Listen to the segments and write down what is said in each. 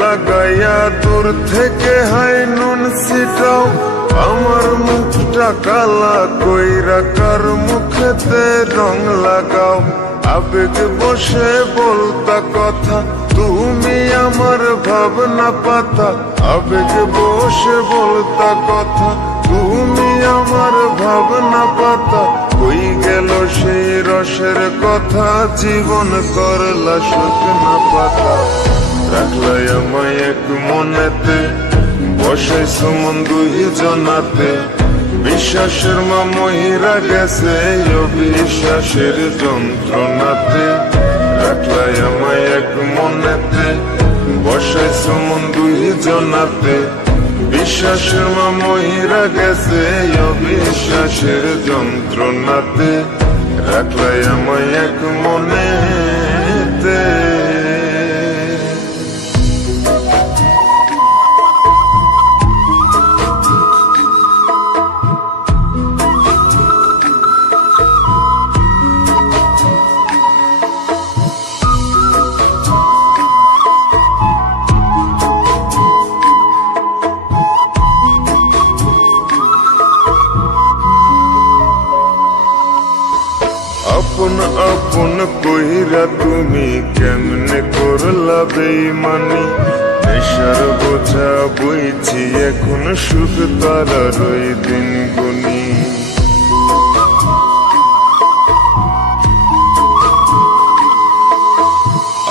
লাগাইয়া দূর থেকে হাই নুন ছিটাও, আমার মুখটা কালা কইরা কার মুখেতে রং লাগাও। আবেগ বসে বলতা কথা, তুমি আমার ভাবনা পাতা। আবেগ বসে বলতা কথা, তুমি আমার ভাবনা পাতা। কই গেল সেই রসের কথা, জীবন করলা শুকনা পাতা। রাখলাই আমায় এক মনেতে, বসাইছো মন দুই জনাতে। বিশ্বাসের মা মহিরা গেছে অবিশ্বাসের যন্ত্রণাতে। রাখলাই আমায় এক মনেতে, বসাইছো মন দুই জনাতে। বিশ্বাসের মা মহিরা গেছে অবিশ্বাসের যন্ত্রণাতে। রাখলাই আমায় এক মনেতে। আপন আপন কইরা তুমি কেমনে করলা বেইমানি। নেশার বোঝা বইছি এখন, সুখ তারার ওই দিন গুনি।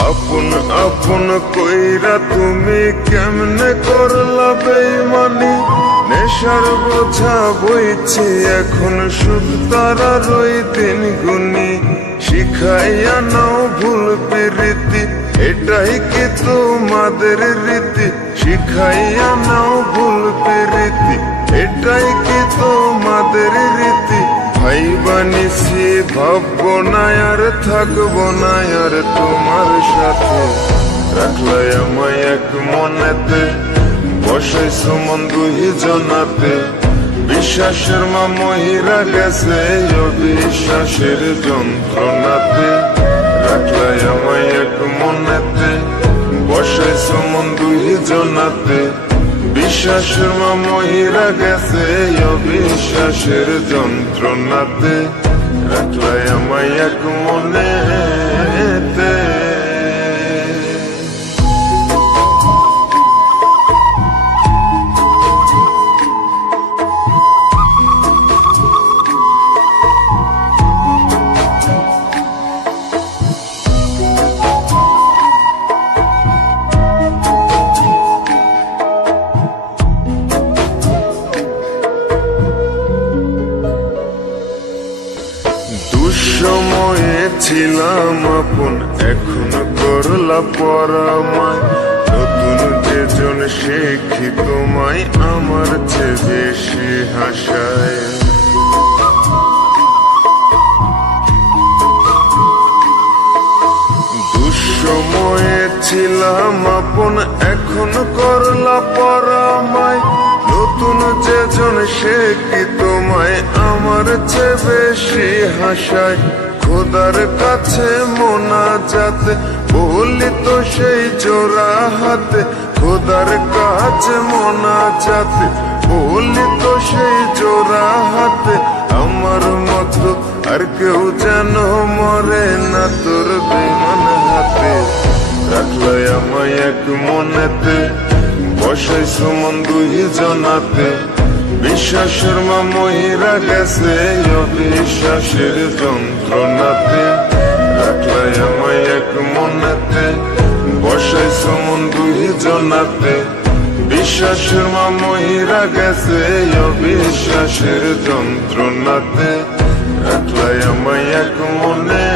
আপন আপন কইরা তুমি কেমনে করলা বেইমানি। নেশার বোঝা বইছি এখন, সুখ তারার ওই দিন গুনি। শিখাইয়া নাও ভুল প্রীতি, এটাই কি তোমাদের রীতি। শিখাইয়া নাও ভুল প্রীতি, এটাই কি তোমাদের রীতি। ভাই বানিছি ভাববো না আর থাকবো না আর তোমার সাথে। রাখলাই আমায় এক মনেতে, বসাইছো মন দুই জনাতে। বিশ্বাসের মা মহিরা গেছে অবিশ্বাসের যন্ত্রণাতে। রাখলাই আমায় এক মনেতে, বসাইছো মন দুই জনাতে। বিশ্বাসের মা মহিরা গেছে অবিশ্বাসের যন্ত্রণাতে। রাখলাই আমায় এক মনেতে। দুঃসময়ে ছিলাম আপন, এখন করলা পরামায়। নতুন যেজন শিখি তোমায়, আমার চেয়ে বেশি হাসায়। দুঃসময়ে ছিলাম আপন, এখন করলা পরামায়। নতুন যেজন শিখি তোমায়, আমার চেয়ে বেশি হাসায়। খোদার কাছে মোনাজাতে বলি তো সেই জোড়া হাতে। খোদার কাছে মোনাজাতে বলি তো সেই জোড়া হাতে। আমার মতো আর কেউ যেন মরে না তোর বেমান হাতে। রাখলাই আমায় এক মনেতে, বসাইছো মন দুই জনাতে। বিশ্বাসের মা মহিরা গেছে অবিশ্বাসের যন্ত্রণাতে। রাখলাই আমায় এক মনেতে, বসাইছো মন দুই জনাতে। বিশ্বাসের মা মহিরা গেছে অবিশ্বাসের যন্ত্রণাতে। রাখলাই আমায় এক মনে।